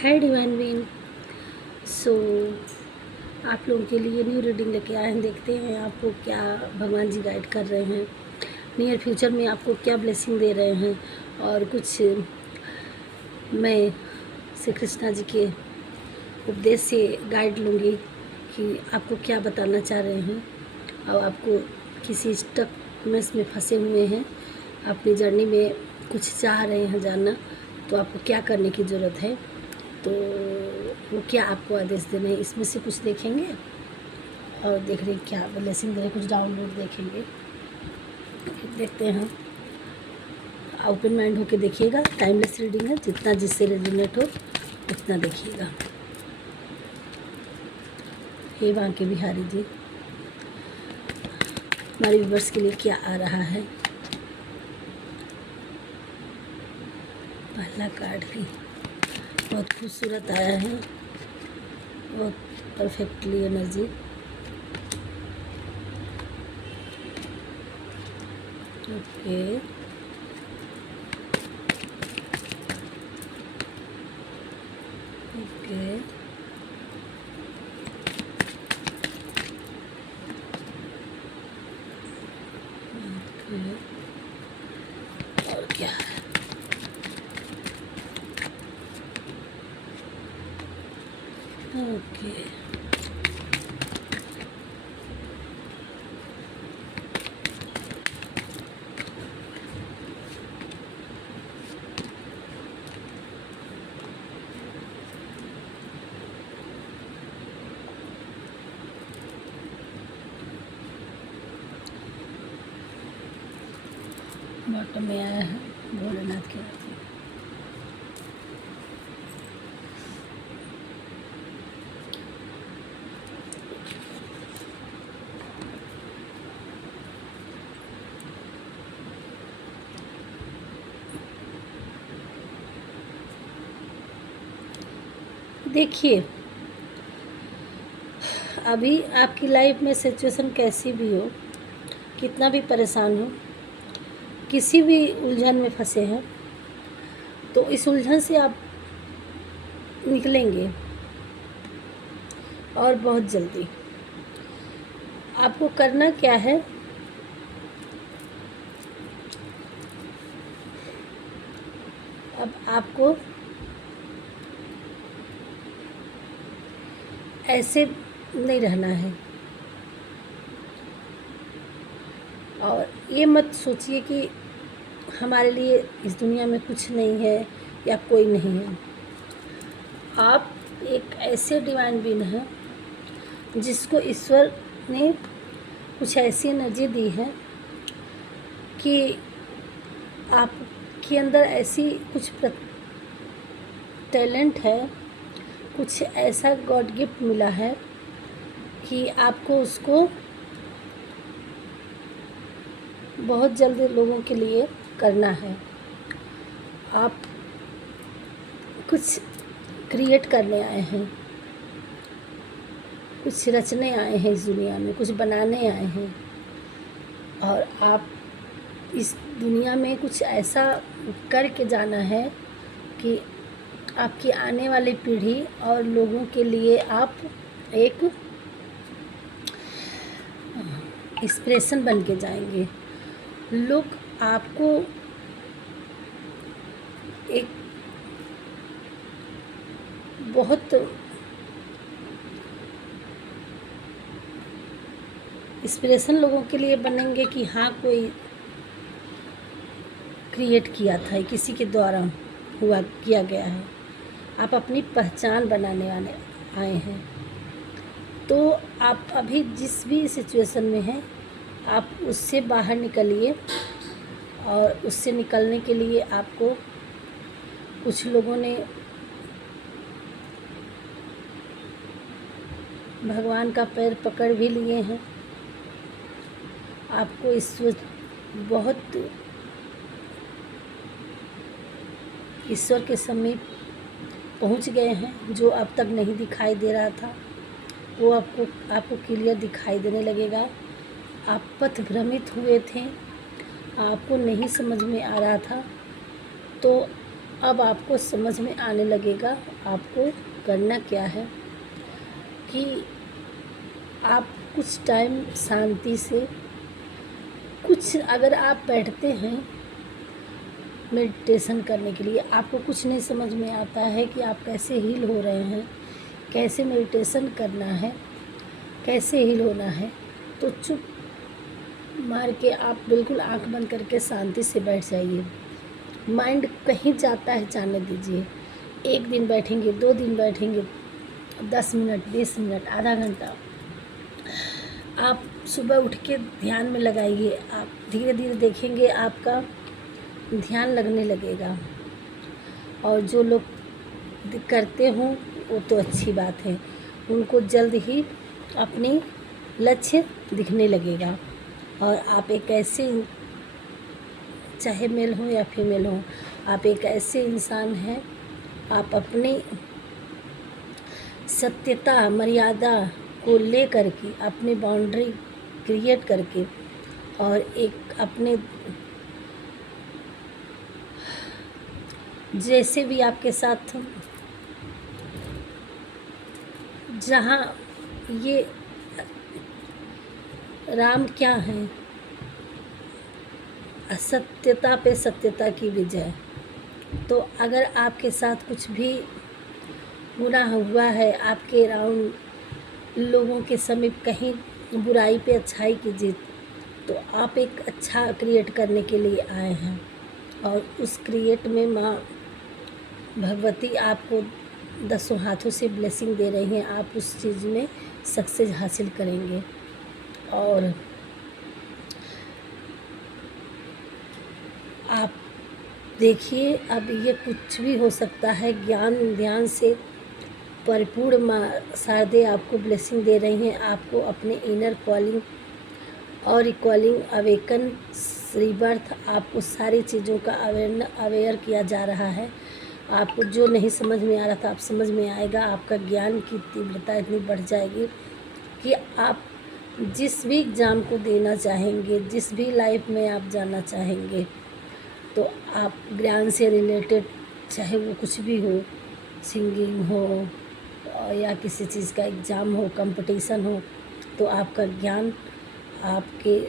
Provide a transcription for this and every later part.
है divine been. सो आप लोगों के लिए न्यू रीडिंग लेके आए हैं। देखते हैं आपको क्या भगवान जी गाइड कर रहे हैं, नियर फ्यूचर में आपको क्या ब्लेसिंग दे रहे हैं। और कुछ मैं श्री कृष्णा जी के उपदेश से गाइड लूँगी कि आपको क्या बताना चाह रहे हैं। और आपको किसी स्टक मेस में फंसे हुए हैं, अपनी जर्नी में कुछ चाह रहे हैं जानना, तो आपको क्या करने की ज़रूरत है, तो वो क्या आपको आदेश देने हैं, इसमें से कुछ देखेंगे और देख रहे क्या ब्लेसिंग दे रहे, कुछ डाउनलोड देखेंगे। देखते हैं, ओपन माइंड होके देखिएगा। टाइमलेस रीडिंग है, जितना जिससे रेजोनेट हो उतना देखिएगा। हे बांके बिहारी जी, हमारे व्यूवर्स के लिए क्या आ रहा है। पहला कार्ड भी बहुत खूबसूरत आया है, बहुत perfectly energy. Okay, okay, okay, और क्या है। ओके, बॉटम में आया है भोलेनाथ के आरती। देखिए, अभी आपकी लाइफ में सिचुएशन कैसी भी हो, कितना भी परेशान हो, किसी भी उलझन में फंसे हैं, तो इस उलझन से आप निकलेंगे और बहुत जल्दी। आपको करना क्या है, अब आपको ऐसे नहीं रहना है। और ये मत सोचिए कि हमारे लिए इस दुनिया में कुछ नहीं है या कोई नहीं है। आप एक ऐसे डिवाइन बीइंग हैं जिसको ईश्वर ने कुछ ऐसी एनर्जी दी है कि आपके अंदर ऐसी कुछ टैलेंट है, कुछ ऐसा गॉड गिफ्ट मिला है कि आपको उसको बहुत जल्द लोगों के लिए करना है। आप कुछ क्रिएट करने आए हैं, कुछ रचने आए हैं इस दुनिया में, कुछ बनाने आए हैं। और आप इस दुनिया में कुछ ऐसा करके जाना है कि आपकी आने वाली पीढ़ी और लोगों के लिए आप एक इंस्पिरेशन बन के जाएंगे। लोग आपको एक बहुत इंस्पिरेशन लोगों के लिए बनेंगे कि हाँ, कोई क्रिएट किया था, किसी के द्वारा किया गया है। आप अपनी पहचान बनाने वाले आए हैं। तो आप अभी जिस भी सिचुएशन में हैं, आप उससे बाहर निकलिए। और उससे निकलने के लिए आपको कुछ लोगों ने भगवान का पैर पकड़ भी लिए हैं। आपको इस बहुत ईश्वर के समीप पहुंच गए हैं। जो अब तक नहीं दिखाई दे रहा था वो आपको क्लियर दिखाई देने लगेगा। आप पथ भ्रमित हुए थे, आपको नहीं समझ में आ रहा था, तो अब आपको समझ में आने लगेगा आपको करना क्या है कि आप कुछ टाइम शांति से कुछ अगर आप बैठते हैं मेडिटेशन करने के लिए, आपको कुछ नहीं समझ में आता है कि आप कैसे हील हो रहे हैं, कैसे मेडिटेशन करना है, कैसे हील होना है, तो चुप मार के आप बिल्कुल आंख बंद करके शांति से बैठ जाइए। माइंड कहीं जाता है जाने दीजिए। 1 दिन बैठेंगे, 2 दिन बैठेंगे, 10 मिनट, 20 मिनट, आधा घंटा आप सुबह उठ के ध्यान में लगाइए। आप धीरे धीरे देखेंगे आपका ध्यान लगने लगेगा। और जो लोग करते हों वो तो अच्छी बात है, उनको जल्द ही अपनी लक्ष्य दिखने लगेगा। और आप एक ऐसे, चाहे मेल हो या फीमेल हो, आप एक ऐसे इंसान हैं, आप अपनी सत्यता मर्यादा को ले करके अपनी बाउंड्री क्रिएट करके और एक अपने जैसे भी आपके साथ जहाँ ये राम क्या है, असत्यता पे सत्यता की विजय। तो अगर आपके साथ कुछ भी गुनाह हुआ है, आपके राउंड लोगों के समीप कहीं बुराई पे अच्छाई की जीत, तो आप एक अच्छा क्रिएट करने के लिए आए हैं। और उस क्रिएट में माँ भगवती आपको 10 हाथों से ब्लेसिंग दे रही हैं। आप उस चीज़ में सक्सेस हासिल करेंगे। और आप देखिए, अब ये कुछ भी हो सकता है। ज्ञान ध्यान से परिपूर्ण माँ शारदे आपको ब्लेसिंग दे रही हैं। आपको अपने इनर कॉलिंग और इक्वलिंग अवेकन रीबर्थ, आपको सारी चीज़ों का अवेयर किया जा रहा है। आपको जो नहीं समझ में आ रहा था, आप समझ में आएगा। आपका ज्ञान की तीव्रता इतनी बढ़ जाएगी कि आप जिस भी एग्ज़ाम को देना चाहेंगे, जिस भी लाइफ में आप जाना चाहेंगे, तो आप ज्ञान से रिलेटेड, चाहे वो कुछ भी हो, सिंगिंग हो या किसी चीज़ का एग्ज़ाम हो, कंपटीशन हो, तो आपका ज्ञान आपके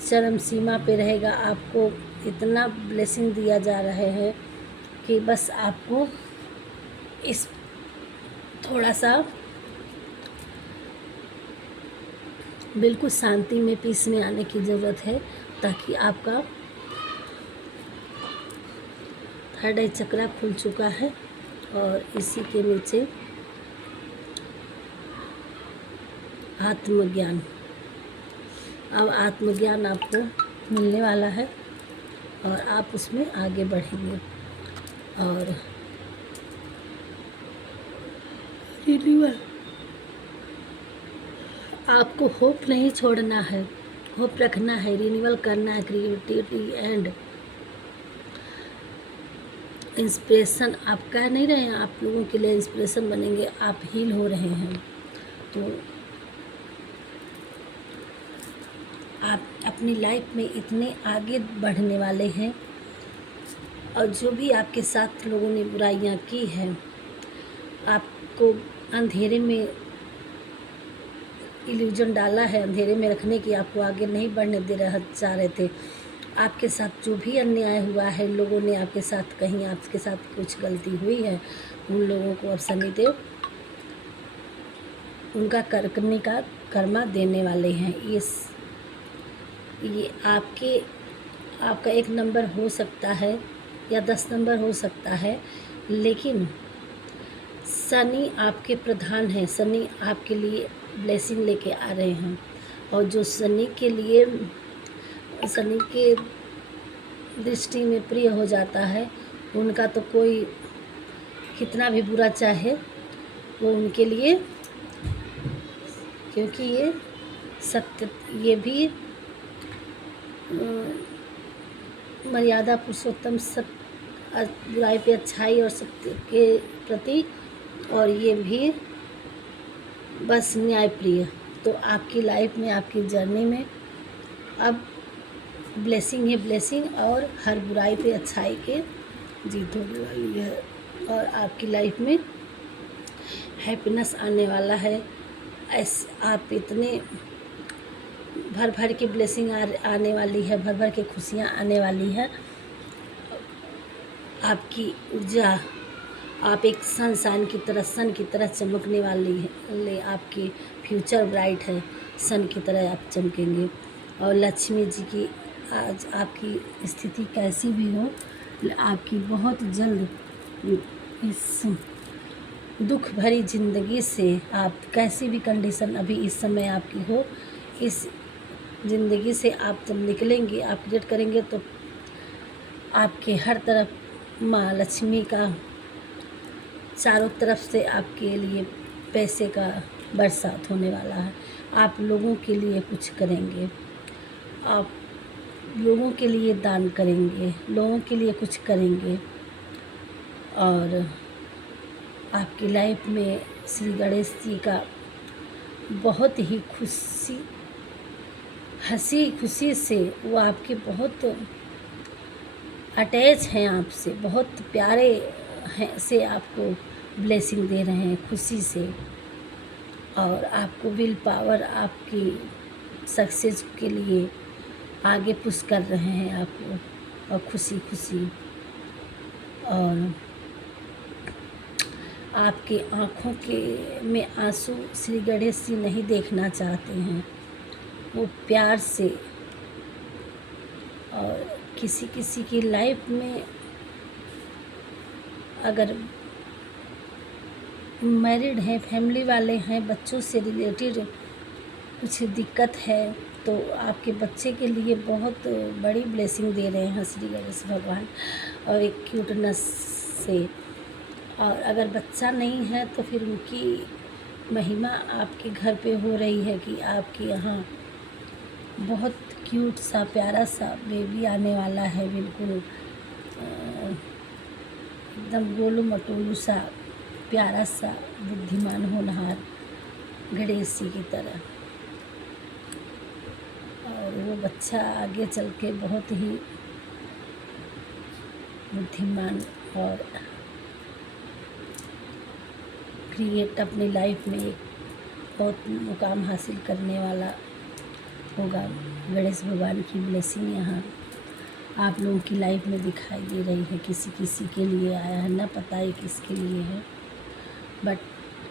चरम सीमा पे रहेगा। आपको इतना ब्लेसिंग दिया जा रहे हैं कि बस आपको इस थोड़ा सा बिल्कुल शांति में, पीस में आने की ज़रूरत है, ताकि आपका थर्ड आई चक्रा खुल चुका है। और इसी के नीचे आत्मज्ञान, अब आत्मज्ञान आपको मिलने वाला है और आप उसमें आगे बढ़ेंगे। और रिन्यूअल, आपको होप नहीं छोड़ना है, होप रखना है, रिन्यूअल करना है। क्रिएटिविटी एंड इंस्पिरेशन, आप कह नहीं रहे हैं, आप लोगों के लिए इंस्पिरेशन बनेंगे। आप हील हो रहे हैं, तो आप अपनी लाइफ में इतने आगे बढ़ने वाले हैं। और जो भी आपके साथ लोगों ने बुराइयां की हैं, आपको अंधेरे में इल्यूजन डाला है, अंधेरे में रखने की, आपको आगे नहीं बढ़ने दे रहा चाह रहे थे। आपके साथ जो भी अन्याय हुआ है, लोगों ने आपके साथ, कहीं आपके साथ कुछ गलती हुई है, उन लोगों को अब शनिदेव उनका करने का कर्मा देने वाले हैं। ये आपका 1 नंबर हो सकता है या 10 नंबर हो सकता है, लेकिन शनि आपके प्रधान हैं। शनि आपके लिए ब्लेसिंग लेके आ रहे हैं। और जो शनि के दृष्टि में प्रिय हो जाता है, उनका तो कोई कितना भी बुरा चाहे, वो उनके लिए, क्योंकि ये सत्य, ये भी मर्यादा पुरुषोत्तम, बुराई पे अच्छाई और सत्य के प्रति, और ये भी बस न्यायप्रिय। तो आपकी लाइफ में, आपकी जर्नी में अब ब्लेसिंग है, ब्लेसिंग, और हर बुराई पे अच्छाई के जीत होने वाली है और आपकी लाइफ में हैप्पीनेस आने वाला है। आप इतने भर भर के ब्लेसिंग आने वाली है, भर भर के खुशियाँ आने वाली है। आपकी ऊर्जा, आप एक सन की तरह, सन की तरह चमकने वाली है। आपकी फ्यूचर ब्राइट है, सन की तरह आप चमकेंगे। और लक्ष्मी जी की आज आपकी स्थिति कैसी भी हो, आपकी बहुत जल्द इस दुख भरी ज़िंदगी से, आप कैसी भी कंडीशन अभी इस समय आपकी हो, इस ज़िंदगी से आप जब निकलेंगे, आप क्रिएट करेंगे, तो आपके हर तरफ माँ लक्ष्मी का चारों तरफ से आपके लिए पैसे का बरसात होने वाला है। आप लोगों के लिए कुछ करेंगे, आप लोगों के लिए दान करेंगे, लोगों के लिए कुछ करेंगे। और आपकी लाइफ में श्री गणेश जी का बहुत ही हंसी खुशी से वो आपके बहुत अटैच हैं आपसे, बहुत प्यारे हैं से आपको ब्लेसिंग दे रहे हैं खुशी से। और आपको विल पावर, आपकी सक्सेस के लिए आगे पुश कर रहे हैं आपको, और खुशी खुशी। और आपके आँखों के में आंसू श्री गणेश जी नहीं देखना चाहते हैं। वो प्यार से, और किसी किसी की लाइफ में अगर मैरिड हैं, फैमिली वाले हैं, बच्चों से रिलेटेड कुछ दिक्कत है, तो आपके बच्चे के लिए बहुत बड़ी ब्लेसिंग दे रहे हैं श्री गणेश भगवान, और एक क्यूटनेस से। और अगर बच्चा नहीं है तो फिर उनकी महिमा आपके घर पे हो रही है कि आपके यहाँ बहुत क्यूट सा प्यारा सा बेबी आने वाला है, बिल्कुल एकदम गोलू मटोलू सा प्यारा सा बुद्धिमान होनहार गणेश जी की तरह। और वो बच्चा आगे चल के बहुत ही बुद्धिमान और क्रिएट अपनी लाइफ में एक बहुत मुकाम हासिल करने वाला होगा। गणेश भगवान की ब्लेसिंग यहाँ आप लोगों की लाइफ में दिखाई दे रही है। किसी किसी के लिए आया है, ना पता है किसके लिए है, बट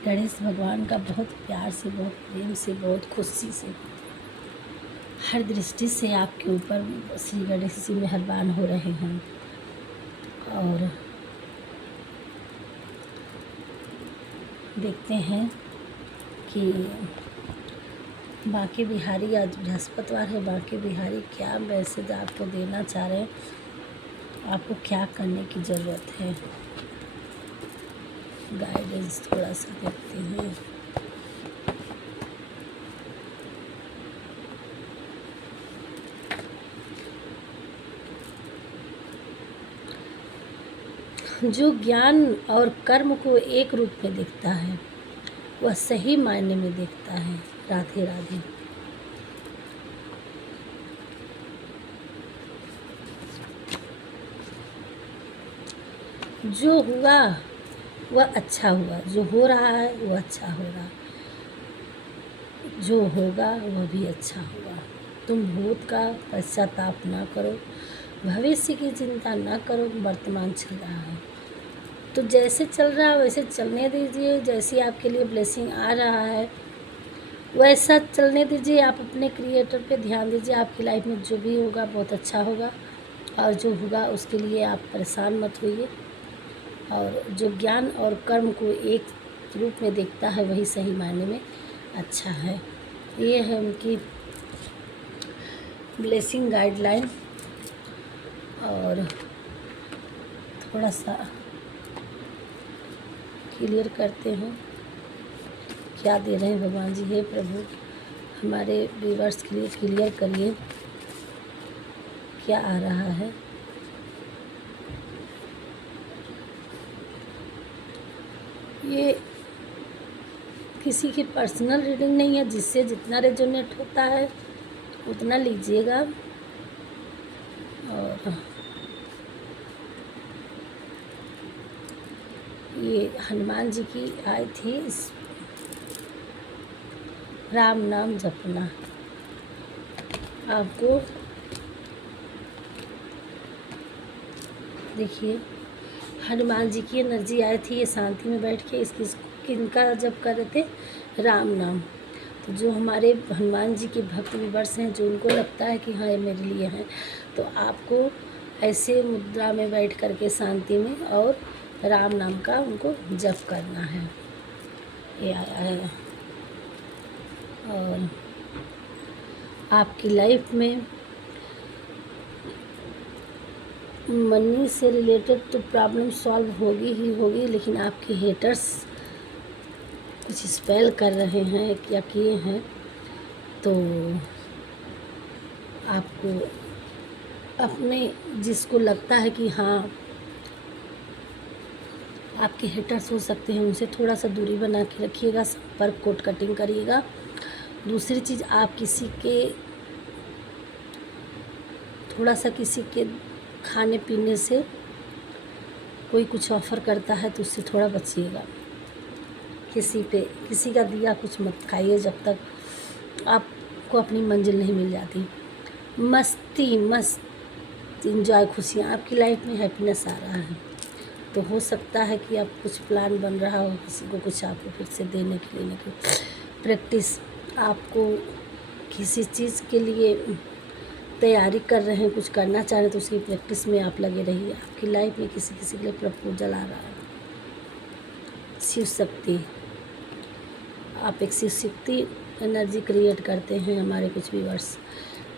गणेश भगवान का बहुत प्यार से, बहुत प्रेम से, बहुत खुशी से, हर दृष्टि से आपके ऊपर श्री गणेश जी मेहरबान हो रहे हैं। और देखते हैं कि बांके बिहारी, आज बृहस्पतिवार है, बांके बिहारी क्या मैसेज आपको देना चाह रहे हैं, आपको क्या करने की ज़रूरत है। गाइडेंस थोड़ा सा देखते हैं। जो ज्ञान और कर्म को एक रूप में देखता है, वह सही मायने में देखता है। राधे राधे। जो हुआ वह अच्छा हुआ, जो हो रहा है वह अच्छा हो रहा, जो होगा वह भी अच्छा होगा। तुम भूत का पश्चाताप ना करो, भविष्य की चिंता ना करो, वर्तमान चल रहा है तो जैसे चल रहा है वैसे चलने दीजिए। जैसी आपके लिए ब्लेसिंग आ रहा है वैसा चलने दीजिए। आप अपने क्रिएटर पे ध्यान दीजिए। आपकी लाइफ में जो भी होगा बहुत अच्छा होगा, और जो होगा उसके लिए आप परेशान मत होइए। और जो ज्ञान और कर्म को एक रूप में देखता है वही सही मायने में अच्छा है। ये है उनकी ब्लेसिंग गाइडलाइन। और थोड़ा सा क्लियर करते हैं क्या दे रहे हैं भगवान जी। हे प्रभु, हमारे व्यूअर्स के लिए क्लियर करिए क्या आ रहा है। ये किसी की पर्सनल रीडिंग नहीं है, जिससे जितना रेजोनेट होता है उतना लीजिएगा। और ये हनुमान जी की आई थी राम नाम जपना। आपको देखिए हनुमान जी की एनर्जी आई थी, ये शांति में बैठ के किनका जप कर रहे थे, राम नाम। तो जो हमारे हनुमान जी के भक्त विवर्स हैं, जो उनको लगता है कि हाँ ये मेरे लिए हैं, तो आपको ऐसे मुद्रा में बैठ कर के शांति में और राम नाम का उनको जप करना है। ये आया है। और आपकी लाइफ में मनी से रिलेटेड तो प्रॉब्लम सॉल्व होगी ही होगी, लेकिन आपके हेटर्स कुछ स्पेल कर रहे हैं या किए हैं, तो आपको अपने जिसको लगता है कि हाँ आपके हेटर्स हो सकते हैं, उनसे थोड़ा सा दूरी बना के रखिएगा, संपर्क कोट कटिंग करिएगा। दूसरी चीज़, आप थोड़ा सा किसी के खाने पीने से कोई कुछ ऑफ़र करता है तो उससे थोड़ा बचिएगा। किसी का दिया कुछ मत खाइए जब तक आपको अपनी मंजिल नहीं मिल जाती। मस्त इंजॉय, खुशियाँ, आपकी लाइफ में हैप्पीनेस आ रहा है। तो हो सकता है कि आप कुछ प्लान बन रहा हो, किसी को कुछ आपको फिर से लेने की प्रैक्टिस, आपको किसी चीज़ के लिए तैयारी कर रहे हैं, कुछ करना चाह रहे हैं, तो उसकी प्रैक्टिस में आप लगे रहिए। आपकी लाइफ में किसी के लिए प्रपोजल आ रहा है। शिव शक्ति, आप एक शिव शक्ति एनर्जी क्रिएट करते हैं। हमारे कुछ व्यूअर्स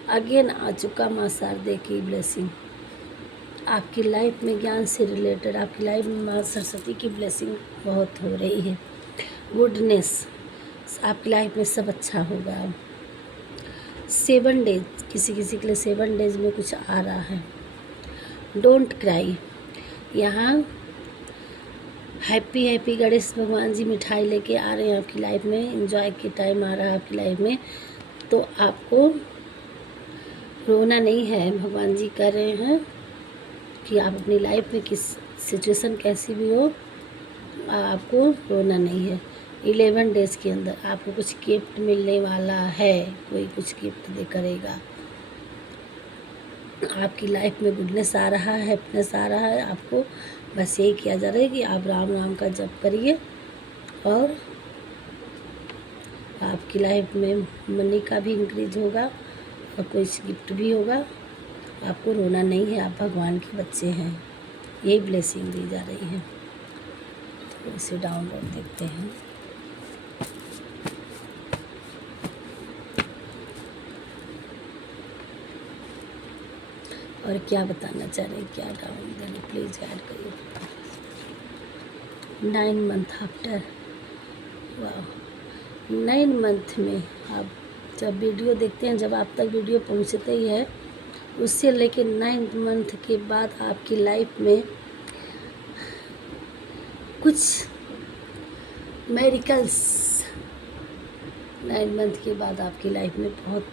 अगेन आ चुका माँ शारदे की ब्लेसिंग आपकी लाइफ में, ज्ञान से रिलेटेड आपकी लाइफ में माँ सरस्वती की ब्लेसिंग बहुत हो रही है। गुडनेस, आपकी लाइफ में सब अच्छा होगा। 7 डेज, किसी के लिए 7 डेज में कुछ आ रहा है। डोंट क्राई, यहाँ हैप्पी गणेश भगवान जी मिठाई लेके आ रहे हैं आपकी लाइफ में। एंजॉय के टाइम आ रहा है आपकी लाइफ में, तो आपको रोना नहीं है। भगवान जी कह रहे हैं कि आप अपनी लाइफ में किस सिचुएशन कैसी भी हो, आपको रोना नहीं है। 11 डेज़ के अंदर आपको कुछ गिफ्ट मिलने वाला है, कोई कुछ गिफ्ट दे करेगा। आपकी लाइफ में गुडनेस आ रहा है, हैप्पीनेस आ रहा है। आपको बस यही किया जा रहा है कि आप राम नाम का जप करिए और आपकी लाइफ में मनी का भी इंक्रीज होगा और कोई गिफ्ट भी होगा। आपको रोना नहीं है, आप भगवान के बच्चे हैं। यही ब्लेसिंग दी जा रही है। तो इसे डाउनलोड देखते हैं। और क्या बताना चाह रहे हैं, क्या डाउन देने, प्लीज़ ऐड करिए। 9 मंथ आफ्टर, वाह, 9 मंथ में आप जब वीडियो देखते हैं, जब आप तक वीडियो पहुंचते ही है, उससे लेके 9 मंथ के बाद आपकी लाइफ में कुछ मेरिकल्स, 9 मंथ के बाद आपकी लाइफ में बहुत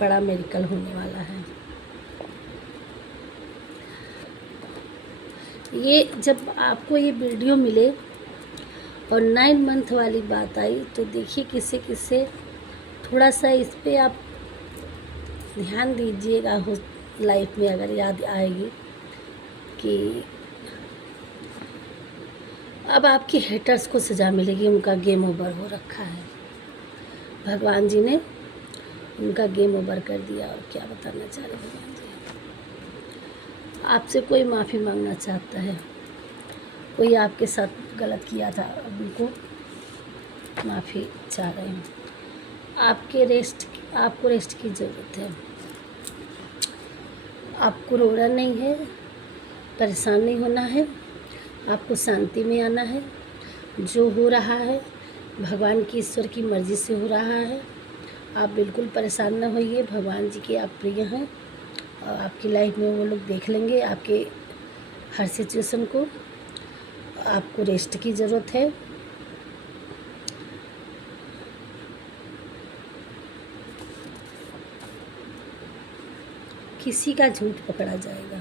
बड़ा मेरिकल होने वाला है। ये जब आपको ये वीडियो मिले और 9 मंथ वाली बात आई, तो देखिए किससे थोड़ा सा इस पे आप ध्यान दीजिएगा। हो लाइफ में अगर याद आएगी कि अब आपके हेटर्स को सज़ा मिलेगी, उनका गेम ओवर हो रखा है। भगवान जी ने उनका गेम ओवर कर दिया। और क्या बताना चाह रहे भगवान जी, आपसे कोई माफ़ी मांगना चाहता है, कोई आपके साथ गलत किया था, अब उनको माफ़ी चाह रहे हैं। आपको रेस्ट की ज़रूरत है। आपको रोना नहीं है, परेशान नहीं होना है, आपको शांति में आना है। जो हो रहा है भगवान की, ईश्वर की मर्ज़ी से हो रहा है। आप बिल्कुल परेशान ना होइए, भगवान जी के आप प्रिय हैं और आपकी लाइफ में वो लोग देख लेंगे आपके हर सिचुएशन को। आपको रेस्ट की ज़रूरत है। किसी का झूठ पकड़ा जाएगा,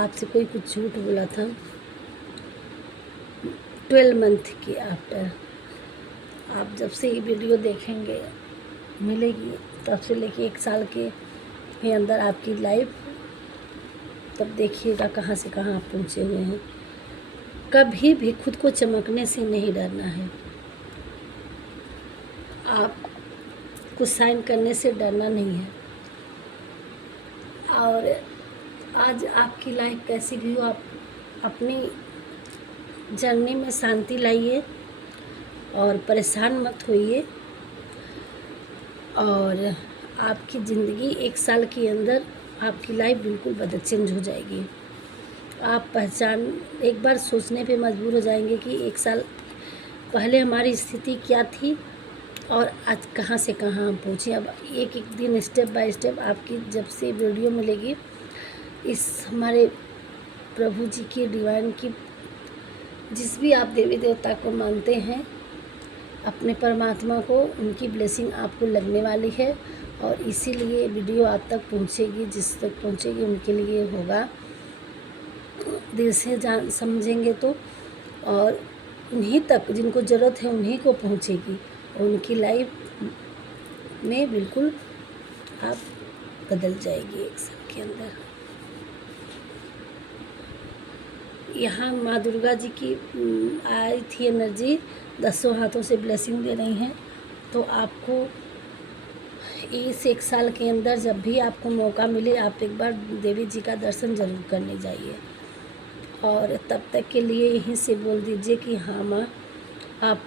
आपसे कोई कुछ झूठ बोला था, 12 मंथ के आफ्टर आप जब से ये वीडियो देखेंगे मिलेगी, तब से लेके 1 साल के अंदर आपकी लाइफ, तब देखिएगा कहाँ से कहाँ आप पहुँचे हुए हैं। कभी भी खुद को चमकने से नहीं डरना है, आप कुछ साइन करने से डरना नहीं है। और आज आपकी लाइफ कैसी भी हो, आप अपनी जर्नी में शांति लाइए और परेशान मत होइए। और आपकी ज़िंदगी 1 साल के अंदर आपकी लाइफ बिल्कुल चेंज हो जाएगी। आप एक बार सोचने पे मजबूर हो जाएंगे कि 1 साल पहले हमारी स्थिति क्या थी और आज कहाँ से कहाँ हम पहुँचे। अब एक एक दिन स्टेप बाय स्टेप आपकी जब से वीडियो मिलेगी, इस हमारे प्रभु जी की डिवाइन की, जिस भी आप देवी देवता को मानते हैं, अपने परमात्मा को, उनकी ब्लेसिंग आपको लगने वाली है। और इसीलिए वीडियो आप तक पहुंचेगी, जिस तक पहुंचेगी उनके लिए होगा, दिल से जान समझेंगे तो, और उन्हीं तक जिनको ज़रूरत है उन्हीं को पहुंचेगी और उनकी लाइफ में बिल्कुल आप बदल जाएगी 1 साल के अंदर। यहाँ माँ दुर्गा जी की आई थी एनर्जी, 10 हाथों से ब्लेसिंग दे रही हैं। तो आपको इस 1 साल के अंदर जब भी आपको मौका मिले, आप एक बार देवी जी का दर्शन ज़रूर करने जाइए। और तब तक के लिए यहीं से बोल दीजिए कि हाँ माँ, आप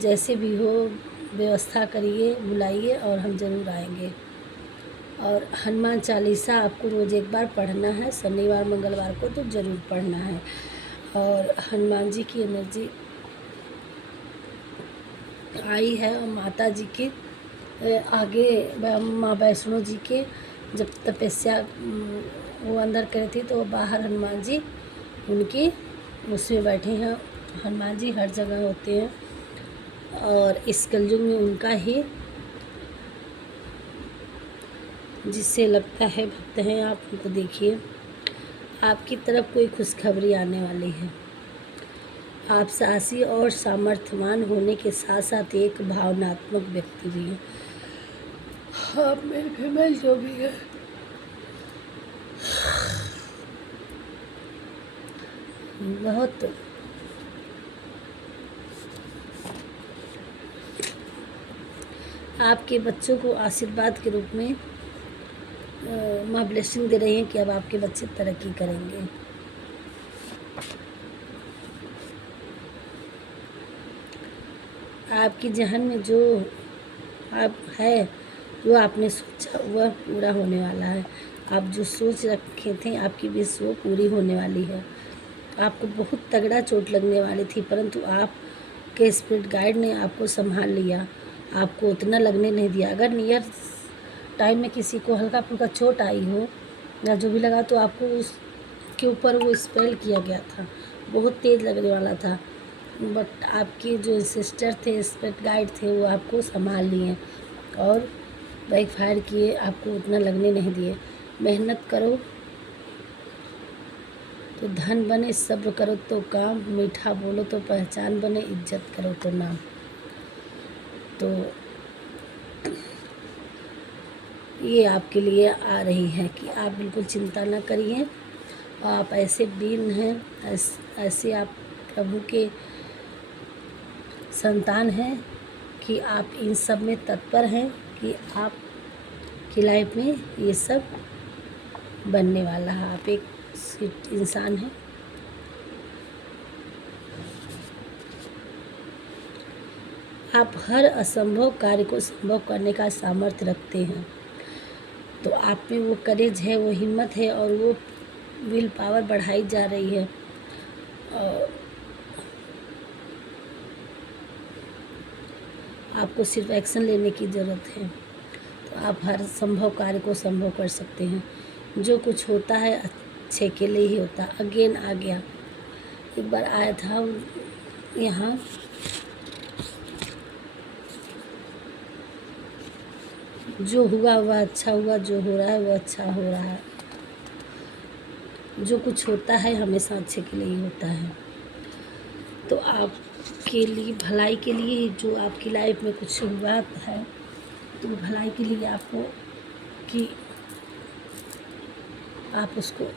जैसे भी हो व्यवस्था करिए, बुलाइए और हम ज़रूर आएंगे। और हनुमान चालीसा आपको रोज़ एक बार पढ़ना है, शनिवार मंगलवार को तो ज़रूर पढ़ना है। और हनुमान जी की एनर्जी आई है और माता जी के आगे माँ वैष्णो जी के जब तपस्या वो अंदर करे थी, तो बाहर हनुमान जी उनकी उसमें बैठे हैं। हनुमान जी हर जगह होते हैं और इस कलयुग में उनका ही जिससे लगता है भक्त हैं। आप उनको देखिए, आपकी तरफ कोई खुशखबरी आने वाली है। आप साहसी और सामर्थ्यवान होने के साथ साथ एक भावनात्मक व्यक्ति भी हैं। आप मेरे फीमेल जो भी है, बहुत आपके बच्चों को आशीर्वाद के रूप में माँ ब्लेसिंग दे रही हैं कि अब आपके बच्चे तरक्की करेंगे। आपकी जहन में जो आप है, जो आपने सोचा वह पूरा होने वाला है। आप जो सोच रखे थे, आपकी विश वो पूरी होने वाली है। आपको बहुत तगड़ा चोट लगने वाली थी, परंतु आपके स्पिरिट गाइड ने आपको संभाल लिया, आपको उतना लगने नहीं दिया। अगर नियर टाइम में किसी को हल्का फुल्का चोट आई हो या जो भी लगा, तो आपको उसके ऊपर वो स्पेल किया गया था, बहुत तेज़ लगने वाला था, बट आपके जो सिस्टर थे, स्पिरिट गाइड थे, वो आपको संभाल लिए और बैक फायर किए, आपको उतना लगने नहीं दिए। मेहनत करो तो धन बने, सब्र करो तो काम, मीठा बोलो तो पहचान बने, इज्जत करो तो नाम। तो ये आपके लिए आ रही है कि आप बिल्कुल चिंता ना करिए। आप ऐसे बीन हैं, ऐसे आप प्रभु के संतान हैं कि आप इन सब में तत्पर हैं कि आप की लाइफ में ये सब बनने वाला है। आप एक इंसान हैं। आप हर असंभव कार्य को संभव करने का सामर्थ्य रखते हैं। तो आप में वो करेज है, वो हिम्मत है और वो विल पावर बढ़ाई जा रही है। और आपको सिर्फ एक्शन लेने की ज़रूरत है, तो आप हर संभव कार्य को संभव कर सकते हैं। जो कुछ होता है अच्छे के लिए ही होता। अगेन आ गया, एक बार आया था यहाँ, जो हुआ वह अच्छा हुआ, जो हो रहा है वह अच्छा हो रहा है। जो कुछ होता है हमेशा अच्छे के लिए ही होता है। तो आपके लिए भलाई के लिए जो आपकी लाइफ में कुछ हुआ है, तो भलाई के लिए आपको कि आप उसको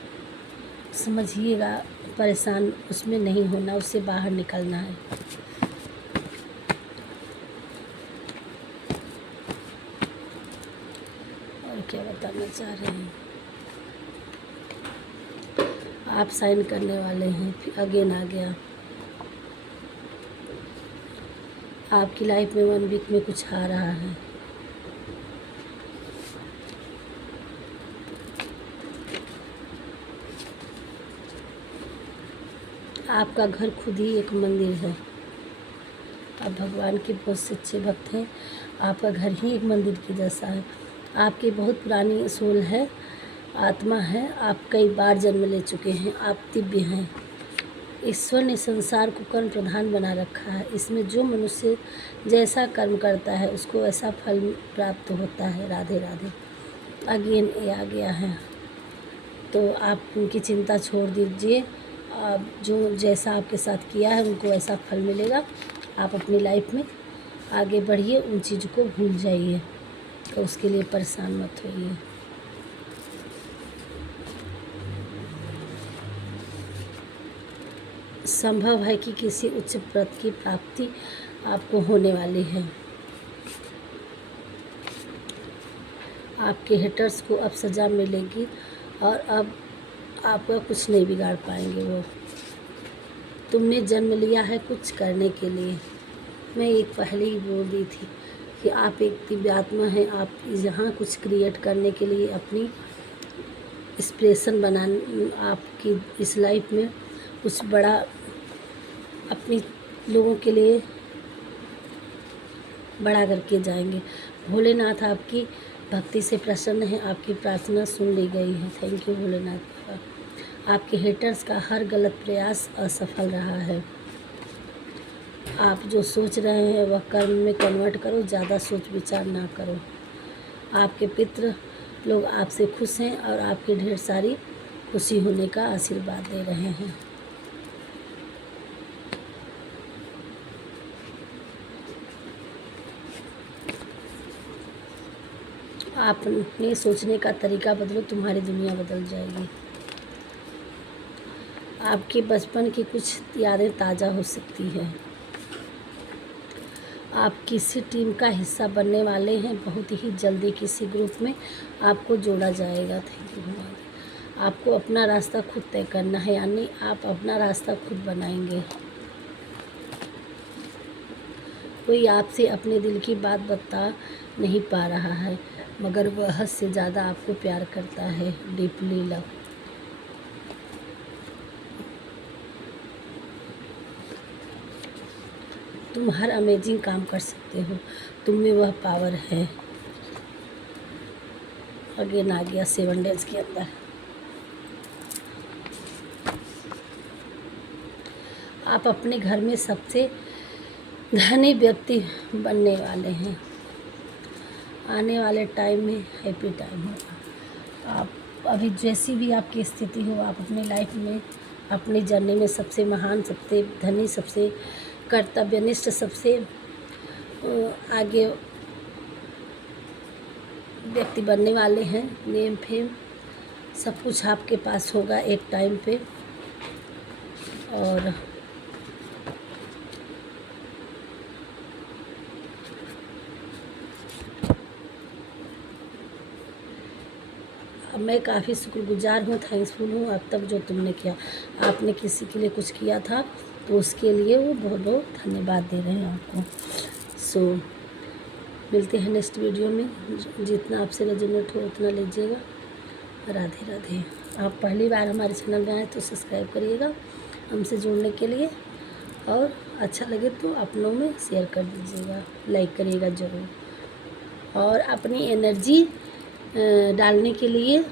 समझिएगा, परेशान उसमें नहीं होना, उससे बाहर निकलना है। और क्या बताना चाह रहे हैं, आप साइन करने वाले हैं, फिर अगेन आ गया। आपकी लाइफ में 1 वीक में कुछ आ रहा है। आपका घर खुद ही एक मंदिर है। आप भगवान के बहुत सच्चे भक्त हैं। आपका घर ही एक मंदिर के जैसा है। आपकी बहुत पुरानी सोल है, आत्मा है। आप कई बार जन्म ले चुके हैं। आप दिव्य हैं। ईश्वर ने संसार को कर्म प्रधान बना रखा है। इसमें जो मनुष्य जैसा कर्म करता है उसको ऐसा फल प्राप्त होता है। राधे राधे। अगेन ये आ गया है, तो आप उनकी चिंता छोड़ दीजिए। आप जो जैसा आपके साथ किया है उनको ऐसा फल मिलेगा। आप अपनी लाइफ में आगे बढ़िए, उन चीज़ों को भूल जाइए, तो उसके लिए परेशान मत होइए। संभव है कि किसी उच्च पद की प्राप्ति आपको होने वाली है। आपके हेटर्स को अब सज़ा मिलेगी और अब आपका कुछ नहीं बिगाड़ पाएंगे वो। तुमने जन्म लिया है कुछ करने के लिए। मैं एक पहले ही बोल दी थी कि आप एक दिव्यात्मा हैं। आप यहाँ कुछ क्रिएट करने के लिए अपनी इंस्पिरेशन बनाने, आपकी इस लाइफ में कुछ बड़ा अपनी लोगों के लिए बड़ा करके जाएंगे। भोलेनाथ आपकी भक्ति से प्रसन्न है। आपकी प्रार्थना सुन ली गई है। थैंक यू भोलेनाथ बाबा। आपके हेटर्स का हर गलत प्रयास असफल रहा है। आप जो सोच रहे हैं वह कर्म में कन्वर्ट करो, ज़्यादा सोच विचार ना करो। आपके पितृ लोग आपसे खुश हैं और आपकी ढेर सारी खुशी होने का आशीर्वाद दे रहे हैं। आप अपने सोचने का तरीका बदलो, तुम्हारी दुनिया बदल जाएगी। आपके बचपन की कुछ यादें ताज़ा हो सकती है। आप किसी टीम का हिस्सा बनने वाले हैं। बहुत ही जल्दी किसी ग्रुप में आपको जोड़ा जाएगा। थैंक यू भगवान। आपको अपना रास्ता खुद तय करना है, यानी आप अपना रास्ता खुद बनाएंगे। कोई आपसे अपने दिल की बात बता नहीं पा रहा है, मगर वह हद से ज़्यादा आपको प्यार करता है। Deeply love. तुम हर अमेजिंग काम कर सकते हो, तुम में वह पावर है। अगेन आ गया 7 डेज के अंदर। आप अपने घर में सबसे धनी व्यक्ति बनने वाले हैं। आने वाले टाइम में हैप्पी टाइम होगा। आप अभी जैसी भी आपकी स्थिति हो, आप अपनी लाइफ में अपनी जर्नी में सबसे महान, सबसे धनी, सबसे कर्तव्यनिष्ठ, सबसे आगे व्यक्ति बनने वाले हैं। नेम फेम सब कुछ आपके पास होगा एक टाइम पे। और मैं काफ़ी शुक्रगुजार हूँ, थैंक्सफुल हूँ अब तक जो तुमने किया। आपने किसी के लिए कुछ किया था तो उसके लिए वो बहुत बहुत धन्यवाद दे रहे हैं आपको। सो मिलते हैं नेक्स्ट वीडियो में। जितना आपसे रेजोनेट हो उतना लीजिएगा। राधे राधे। आप पहली बार हमारे चैनल में आए तो सब्सक्राइब करिएगा हमसे जुड़ने के लिए, और अच्छा लगे तो अपनों में शेयर कर दीजिएगा, लाइक करिएगा ज़रूर। और अपनी एनर्जी डालने के लिए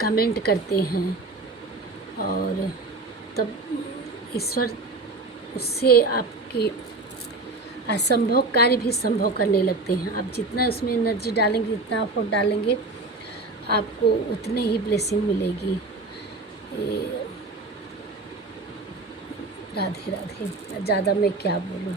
कमेंट करते हैं, और तब ईश्वर उससे आपके असंभव कार्य भी संभव करने लगते हैं। आप जितना उसमें एनर्जी डालेंगे, जितना एफर्ट डालेंगे, आपको उतनी ही ब्लेसिंग मिलेगी। राधे राधे। ज़्यादा मैं क्या बोलूँ।